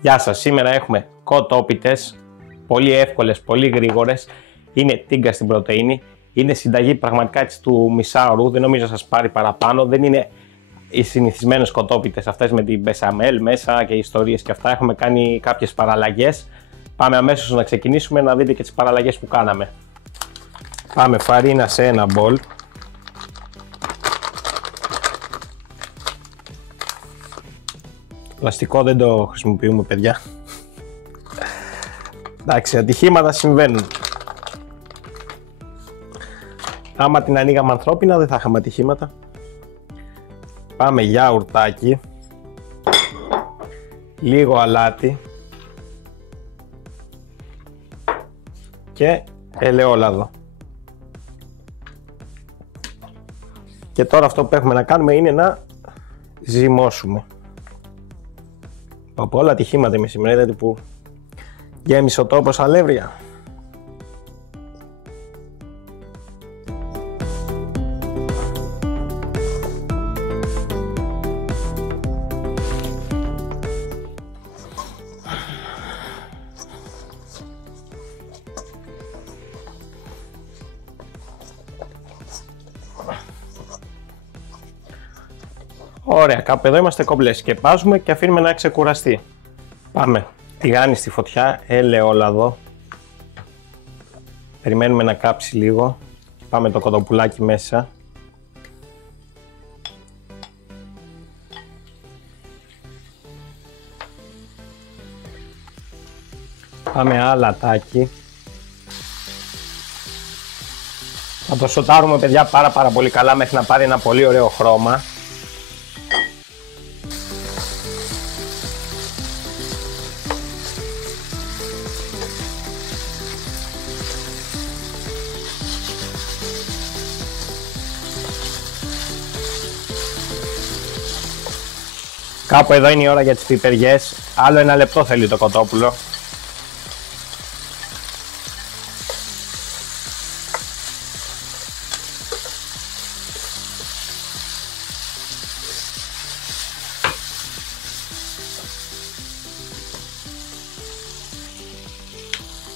Γεια σας, σήμερα έχουμε κοτόπιτες, πολύ εύκολες, πολύ γρήγορες. Είναι τίγκα στην πρωτεΐνη, είναι συνταγή πραγματικά έτσι του μισάωρου, δεν νομίζω να σας πάρει παραπάνω. Δεν είναι οι συνηθισμένες κοτόπιτες αυτές με την μπεσαμέλ μέσα και ιστορίες και αυτά. Έχουμε κάνει κάποιες παραλλαγές. Πάμε αμέσως να ξεκινήσουμε να δείτε και τις παραλλαγές που κάναμε. Πάμε φαρίνα σε ένα μπολ. Πλαστικό δεν το χρησιμοποιούμε, παιδιά. Εντάξει, ατυχήματα συμβαίνουν. Άμα την ανοίγαμε ανθρώπινα δεν θα είχαμε ατυχήματα. Πάμε γιαουρτάκι, λίγο αλάτι και ελαιόλαδο. Και τώρα αυτό που έχουμε να κάνουμε είναι να ζυμώσουμε. Από όλα ατυχήματα είμαι σήμερα, είδατε που γέμισε ο τόπος αλεύρια. Ωραία, κάπου εδώ είμαστε κομπλέ. Σκεπάζουμε και αφήνουμε να ξεκουραστεί. Πάμε. Τηγάνι στη φωτιά, ελαιόλαδο. Περιμένουμε να κάψει λίγο. Πάμε το κοτοπουλάκι μέσα. Πάμε αλατάκι. Θα το σοτάρουμε, παιδιά, πάρα πολύ καλά μέχρι να πάρει ένα πολύ ωραίο χρώμα. Κάπου εδώ είναι η ώρα για τις πιπεριές. Άλλο ένα λεπτό θέλει το κοτόπουλο.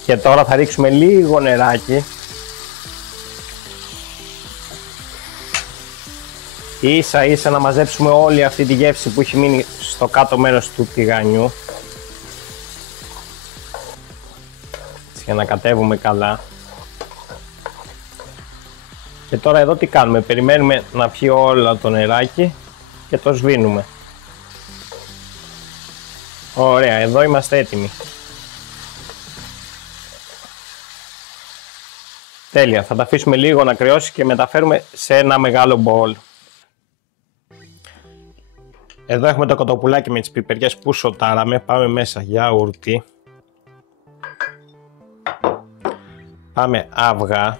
Και τώρα θα ρίξουμε λίγο νεράκι. Ίσα ίσα να μαζέψουμε όλη αυτή τη γεύση που έχει μείνει στο κάτω μέρος του τηγανιού. Για να κατέβουμε καλά. Και τώρα εδώ τι κάνουμε, περιμένουμε να πιει όλο το νεράκι και το σβήνουμε. Ωραία, εδώ είμαστε έτοιμοι. Τέλεια, θα τα αφήσουμε λίγο να κρυώσει και μεταφέρουμε σε ένα μεγάλο μπολ. Εδώ έχουμε το κοτοπουλάκι με τις πιπεριές που σοτάραμε. Πάμε μέσα γιαούρτι. Πάμε αυγά.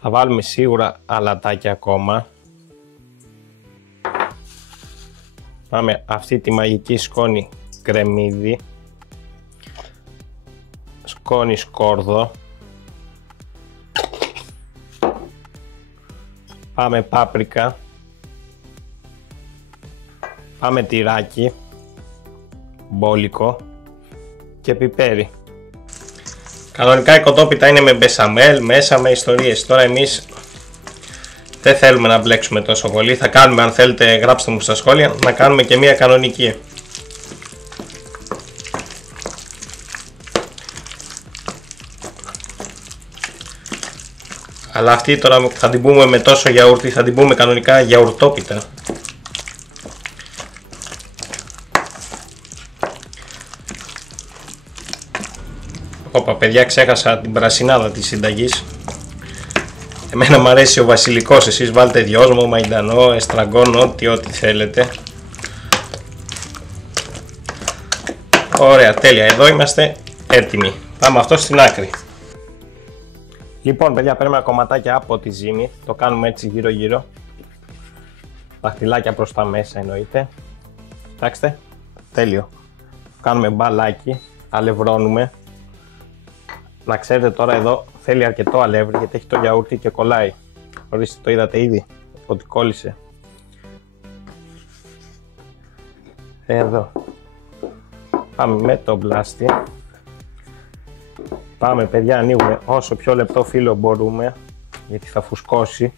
Θα βάλουμε σίγουρα αλατάκι ακόμα. Πάμε αυτή τη μαγική σκόνη κρεμμύδι. Σκόνη σκόρδο. Πάμε πάπρικα. Πάμε τυράκι, μπόλικο και πιπέρι. Κανονικά η κοτόπιτα είναι με μπεσαμέλ, μέσα με ιστορίες. Τώρα εμείς δεν θέλουμε να μπλέξουμε τόσο πολύ. Θα κάνουμε, αν θέλετε γράψτε μου στα σχόλια, να κάνουμε και μία κανονική. Αλλά αυτή τώρα θα την πούμε με τόσο γιαούρτι, θα την πούμε κανονικά γιαουρτόπιτα. Όπα, παιδιά, ξέχασα την πρασινάδα της συνταγής. Εμένα μου αρέσει ο βασιλικός, εσείς βάλτε δυόσμο, μαϊντανό, εστραγκόν, ό,τι θέλετε. Ωραία, τέλεια, εδώ είμαστε έτοιμοι. Πάμε αυτό στην άκρη. Λοιπόν, παιδιά, παίρνουμε κομματάκια από τη ζύμη, το κάνουμε έτσι γύρω-γύρω. Δαχτυλάκια προς τα μέσα εννοείται. Κοιτάξτε, τέλειο. Κάνουμε μπαλάκι, αλευρώνουμε. Να ξέρετε τώρα εδώ θέλει αρκετό αλεύρι γιατί έχει το γιαούρτι και κολλάει. Ορίστε, το είδατε ήδη ότι κόλλησε. Εδώ. Πάμε με το μπλάστη. Πάμε παιδιά, ανοίγουμε όσο πιο λεπτό φύλλο μπορούμε, γιατί θα φουσκώσει.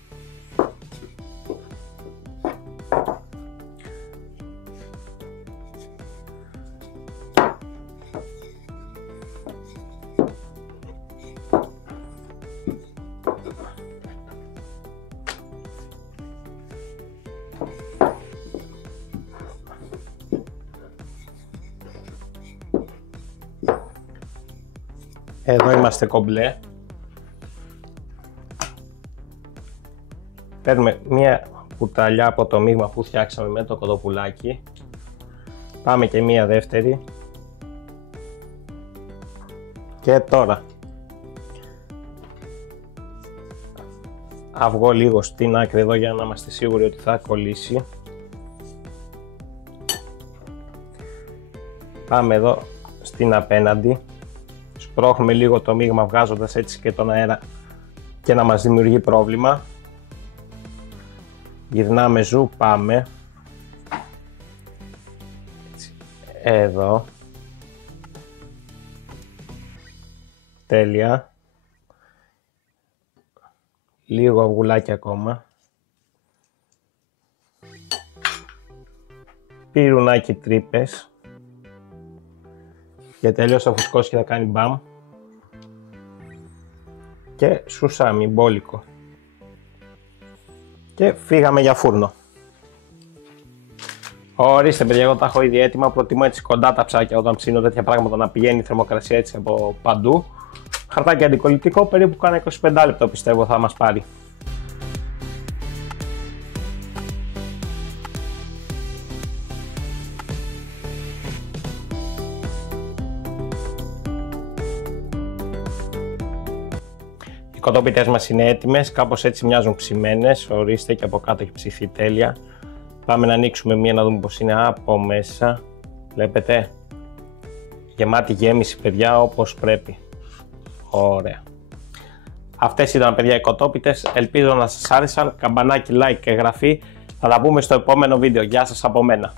Εδώ είμαστε κομπλέ. Παίρνουμε μία κουταλιά από το μείγμα που φτιάξαμε με το κοτοπουλάκι. Πάμε και μία δεύτερη. Και τώρα αυγό λίγο στην άκρη εδώ για να είμαστε σίγουροι ότι θα κολλήσει. Πάμε εδώ στην απέναντι. Σπρώχνουμε λίγο το μείγμα βγάζοντας έτσι και τον αέρα και να μας δημιουργεί πρόβλημα. Γυρνάμε ζου, πάμε. Έτσι. Εδώ. Τέλεια. Λίγο αυγουλάκι ακόμα. Πυρουνάκι τρύπες. Και τέλος θα φουσκώσει και θα κάνει μπαμ. Και σουσάμι μπόλικο. Και φύγαμε για φούρνο. Ορίστε παιδιά, εγώ τα έχω ήδη έτοιμα. Προτιμώ έτσι κοντά τα ψάκια όταν ψήνω τέτοια πράγματα να πηγαίνει η θερμοκρασία έτσι από παντού. Χαρτάκι αντικολλητικό, περίπου κάνα 25 λεπτό πιστεύω θα μας πάρει. Οι κοτόπιτες μας είναι έτοιμες, κάπως έτσι μοιάζουν ψημένες, ορίστε, και από κάτω έχει ψηθεί τέλεια. Πάμε να ανοίξουμε μία να δούμε πως είναι από μέσα. Βλέπετε, γεμάτη γέμιση παιδιά όπως πρέπει. Ωραία. Αυτές ήταν παιδιά οι κοτόπιτες, ελπίζω να σας άρεσαν. Καμπανάκι, like και εγγραφή. Θα τα πούμε στο επόμενο βίντεο. Γεια σας από μένα.